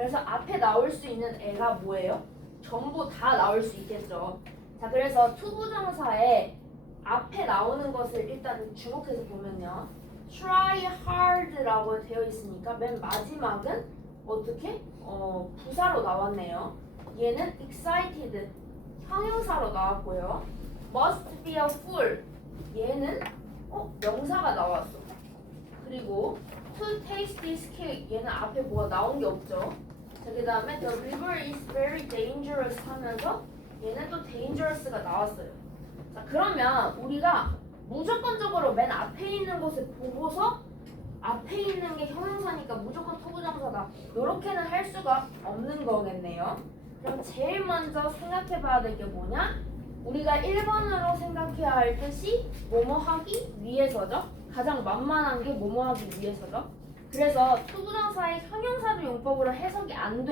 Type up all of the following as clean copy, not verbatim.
그래서 앞에 나올 수 있는 애가 뭐예요? 전부 다 나올 수 있겠죠. 자, 그래서 투부정사에 앞에 나오는 것을 일단 주목해서 보면요. try hard라고 되어 있으니까 맨 마지막은 어떻게? 부사로 나왔네요. 얘는 excited 형용사로 나왔고요. must be a fool 얘는 명사가 나왔어. 그리고 to taste this cake 얘는 앞에 뭐가 나온 게 없죠. 자, 그 다음에 the river is very dangerous 하면서 얘는 또 dangerous가 나왔어요. 자, 그러면 우리가 무조건적으로 맨 앞에 있는 것을 보고서 앞에 있는 게 형용사니까 무조건 투부정사다 이렇게는 할 수가 없는 거겠네요. 그럼 제일 먼저 생각해 봐야 될 게 뭐냐? 우리가 1번으로 생각해야 할 뜻이 뭐뭐 하기 위해서죠. 가장 만만한 게 뭐뭐 하기 위해서죠. 그래서 투부정사의 형용사도 용법으로 해석이 안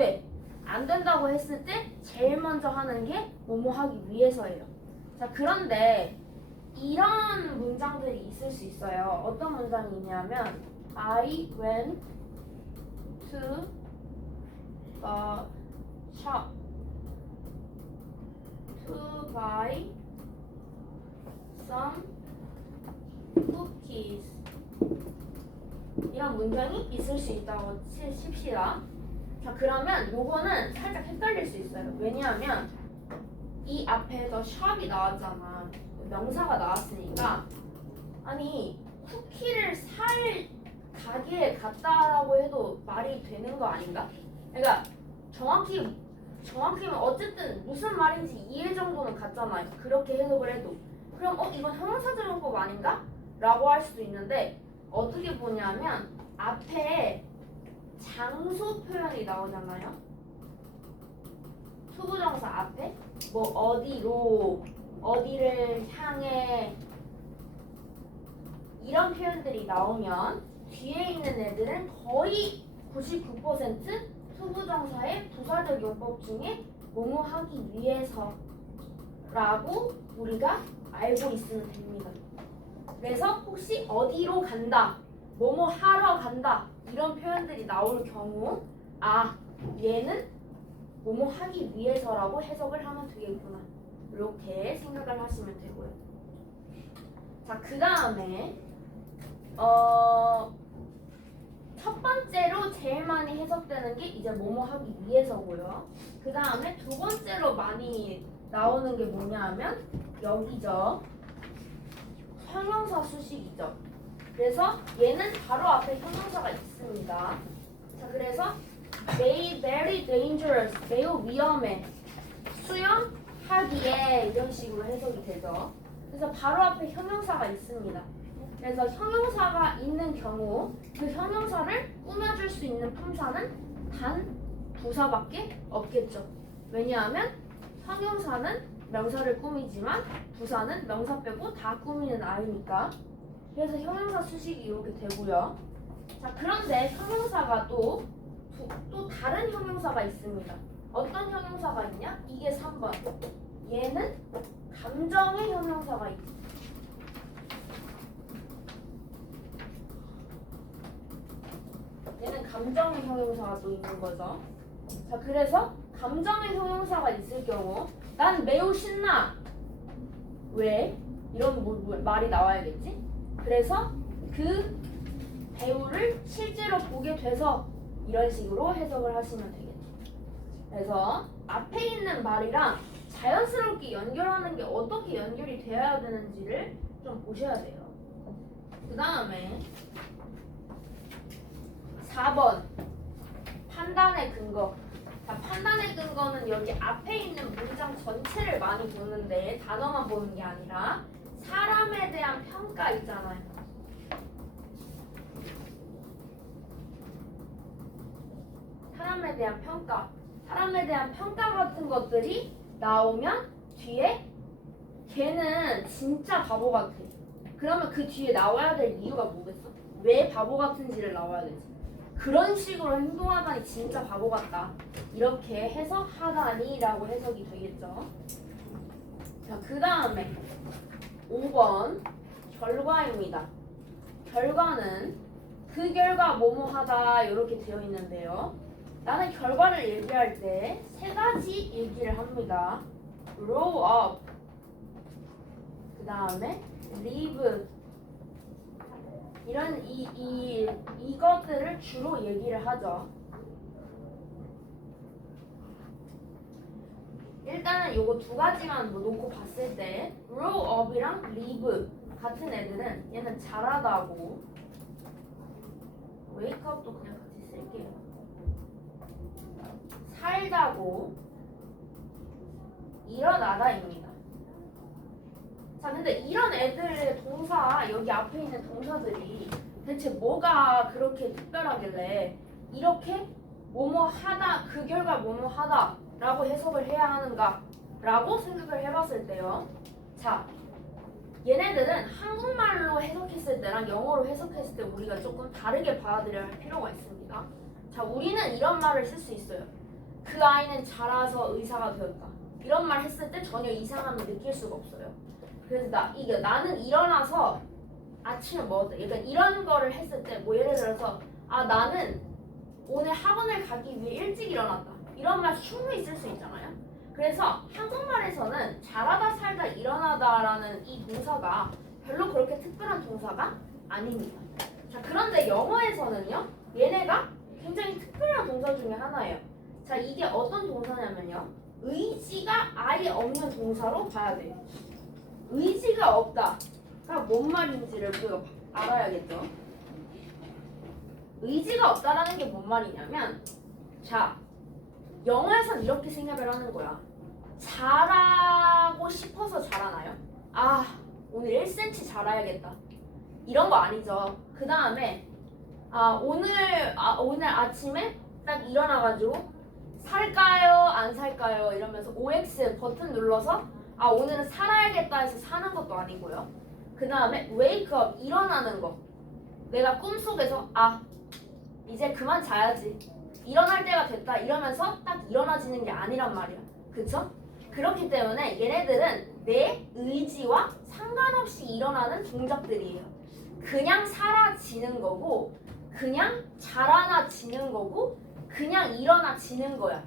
된다고 했을 때 제일 먼저 하는 게 뭐뭐 하기 위해서예요. 자, 그런데 이런 문장들이 있을 수 있어요. 어떤 문장이 있냐면 I went to the shop to buy some cookies 이런 문장이 있을 수 있다고 칩시다. 자, 그러면 요거는 살짝 헷갈릴 수 있어요. 왜냐하면 이 앞에 더 shop이 나왔잖아. 명사가 나왔으니까 아니 쿠키를 살 가게에 갔다라고 해도 말이 되는 거 아닌가? 그러니까 정확히는 어쨌든 무슨 말인지 이해 정도는 갔잖아요. 그렇게 해석을 해도 그럼 이건 형용사적 용법 아닌가? 라고 할 수도 있는데 어떻게 보냐면 앞에 장소 표현이 나오잖아요. 투부정사 앞에 뭐 어디로 어디를 향해 이런 표현들이 나오면 뒤에 있는 애들은 거의 99% 투부정사의 부사적 용법 중에 뭐뭐 하기 위해서라고 우리가 알고 있으면 됩니다. 그래서 혹시 어디로 간다, 뭐뭐 하러 간다 이런 표현들이 나올 경우 얘는 뭐뭐 하기 위해서라고 해석을 하면 되겠구나. 이렇게 생각을 하시면 되고요. 자, 그 다음에 첫 번째로 제일 많이 해석되는 게 이제 뭐뭐 하기 위해서고요. 그 다음에 두 번째로 많이 나오는 게 뭐냐 하면 여기죠. 형용사 수식이죠. 그래서 얘는 바로 앞에 형용사가 있습니다. 자, 그래서 very dangerous 매우 위험해 수영하기에 이런 식으로 해석이 되죠. 그래서 바로 앞에 형용사가 있습니다. 그래서 형용사가 있는 경우 그 형용사를 꾸며줄 수 있는 품사는 단 부사밖에 없겠죠. 왜냐하면 형용사는 명사를 꾸미지만 부사는 명사 빼고 다 꾸미는 아이니까. 그래서 형용사 수식이 이렇게 되고요. 자, 그런데 형용사가 또 다른 형용사가 있습니다. 어떤 형용사가 있냐? 이게 3번. 얘는 감정의 형용사가 있죠. 얘는 감정의 형용사가 또 있는 거죠. 자, 그래서 감정의 형용사가 있을 경우 난 매우 신나. 왜? 이런 말이 나와야겠지? 그래서 그 배우를 실제로 보게 돼서 이런 식으로 해석을 하시면 되겠죠. 그래서 앞에 있는 말이랑 자연스럽게 연결하는 게 어떻게 연결이 되어야 되는지를 좀 보셔야 돼요. 그 다음에 4번 판단의 근거. 자, 판단의 근거는 여기 앞에 있는 문장 전체를 많이 보는데 단어만 보는 게 아니라 사람에 대한 평가 있잖아요. 사람에 대한 평가 같은 것들이 나오면 뒤에 걔는 진짜 바보 같아. 그러면 그 뒤에 나와야 될 이유가 뭐겠어? 왜 바보 같은지를 나와야 되지. 그런 식으로 행동하다니 진짜 바보 같다. 이렇게 해서 하다니라고 해석이 되겠죠. 자, 그 다음에 5번 결과입니다. 결과는 그 결과 뭐뭐 하다 이렇게 되어 있는데요. 나는 결과를 얘기할 때 세 가지 얘기를 합니다. grow up, 그 다음에 live, 이런 이것들을 주로 얘기를 하죠. 일단은 요거 두 가지만 뭐 놓고 봤을 때 grow up이랑 live 같은 애들은 얘는 자라다고, wake up도 그냥 같이 쓸게요. 살다고, 일어나다입니다. 자, 근데 이런 애들의 동사, 여기 앞에 있는 동사들이 대체 뭐가 그렇게 특별하길래 이렇게 뭐뭐 하다, 그 결과 뭐뭐 하다 라고 해석을 해야 하는가 라고 생각을 해봤을 때요. 자, 얘네들은 한국말로 해석했을 때랑 영어로 해석했을 때 우리가 조금 다르게 받아들여야 할 필요가 있습니다. 자, 우리는 이런 말을 쓸 수 있어요. 그 아이는 자라서 의사가 되었다. 이런 말 했을 때 전혀 이상함을 느낄 수가 없어요. 그래서 나는 일어나서 아침에 먹었다. 약간 이런 거를 했을 때 뭐 예를 들어서 나는 오늘 학원을 가기 위해 일찍 일어났다. 이런 말 충분히 쓸 수 있잖아요. 그래서 한국말에서는 자라다 살다 일어나다라는 이 동사가 별로 그렇게 특별한 동사가 아닙니다. 자, 그런데 영어에서는요, 얘네가 굉장히 특별한 동사 중에 하나예요. 자, 이게 어떤 동사냐면요, 의지가 아예 없는 동사로 봐야 돼요. 의지가 없다. 그러니까 뭔 말인지를 우리가 알아야겠죠. 의지가 없다라는 게 뭔 말이냐면, 자, 영어에선 이렇게 생각을 하는 거야. 자라고 싶어서 자라나요? 오늘 1cm 자라야겠다. 이런 거 아니죠. 그 다음에 오늘 아침에 딱 일어나가지고 살까요? 안 살까요? 이러면서 OX 버튼 눌러서 오늘은 살아야겠다 해서 사는 것도 아니고요. 그 다음에 wake up, 일어나는 거. 내가 꿈속에서 이제 그만 자야지, 일어날 때가 됐다 이러면서 딱 일어나지는 게 아니란 말이야. 그쵸? 그렇기 때문에 얘네들은 내 의지와 상관없이 일어나는 동작들이에요. 그냥 사라지는 거고, 그냥 자라나지는 거고, 그냥 일어나지는 거야.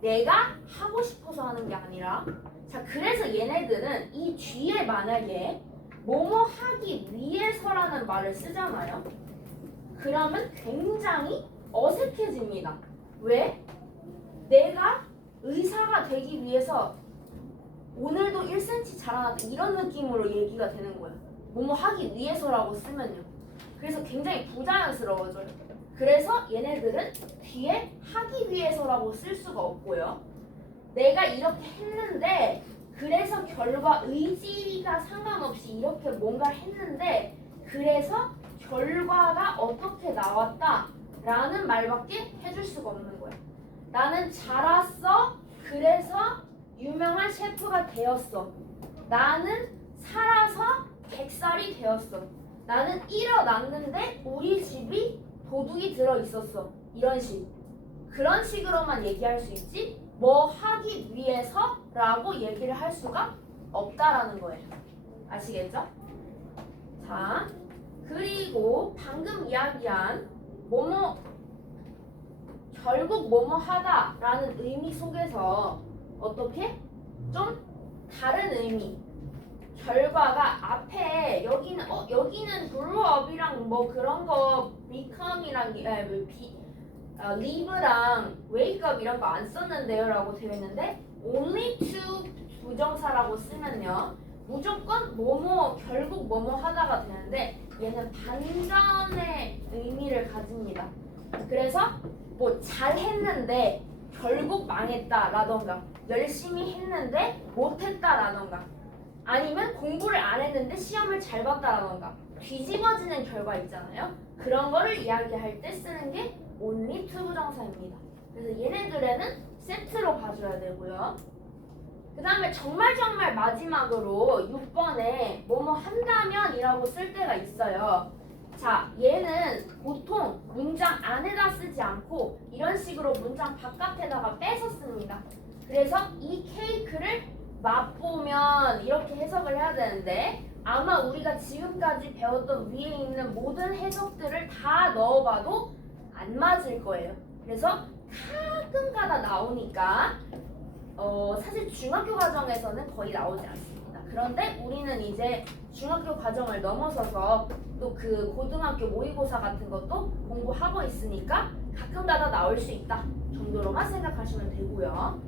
내가 하고 싶어서 하는 게 아니라. 자, 그래서 얘네들은 이 뒤에 만약에 뭐뭐 하기 위해서라는 말을 쓰잖아요. 그러면 굉장히 어색해집니다. 왜? 내가 의사가 되기 위해서 오늘도 1cm 자라났다 이런 느낌으로 얘기가 되는 거예요. 뭐뭐 하기 위해서라고 쓰면요. 그래서 굉장히 부자연스러워져요. 그래서 얘네들은 뒤에 하기 위해서라고 쓸 수가 없고요. 내가 이렇게 했는데, 그래서 결과 의지가 상관없이 이렇게 뭔가를 했는데, 그래서 결과가 어떻게 나왔다 라는 말밖에 해줄 수가 없는 거야. 나는 자랐어. 그래서 유명한 셰프가 되었어. 나는 살아서 100살이 되었어. 나는 일어났는데 우리 집이 도둑이 들어있었어. 이런 식. 그런 식으로만 얘기할 수 있지, 뭐 하기 위해서 라고 얘기를 할 수가 없다라는 거예요. 아시겠죠? 자, 그리고 방금 이야기한 뭐뭐, 결국 뭐뭐 하다 라는 의미 속에서 어떻게? 좀 다른 의미, 결과가 앞에 여기는 grow up이랑 뭐 그런 거 become이랑 live랑 wake up 이런 거 안 썼는데요 라고 되어 있는데, only to 부정사라고 쓰면요 무조건 뭐뭐 결국 뭐뭐 하다가 되는데, 얘는 반전의 의미를 가집니다. 그래서 뭐 잘했는데 결국 망했다 라던가, 열심히 했는데 못했다 라던가, 아니면 공부를 안 했는데 시험을 잘 봤다 라던가, 뒤집어지는 결과 있잖아요. 그런 거를 이야기할 때 쓰는 게 only to 부정사입니다. 그래서 얘네들에는 세트로 봐줘야 되고요. 그 다음에 정말 마지막으로 6번에 뭐뭐 한다면 이라고 쓸 때가 있어요. 자, 얘는 보통 문장 안에다 쓰지 않고 이런 식으로 문장 바깥에다가 빼서 씁니다. 그래서 이 케이크를 맛보면 이렇게 해석을 해야 되는데, 아마 우리가 지금까지 배웠던 위에 있는 모든 해석들을 다 넣어봐도 안 맞을 거예요. 그래서 가끔가다 나오니까 사실 중학교 과정에서는 거의 나오지 않습니다. 그런데 우리는 이제 중학교 과정을 넘어서서 또 그 고등학교 모의고사 같은 것도 공부하고 있으니까 가끔가다 나올 수 있다 정도로만 생각하시면 되고요.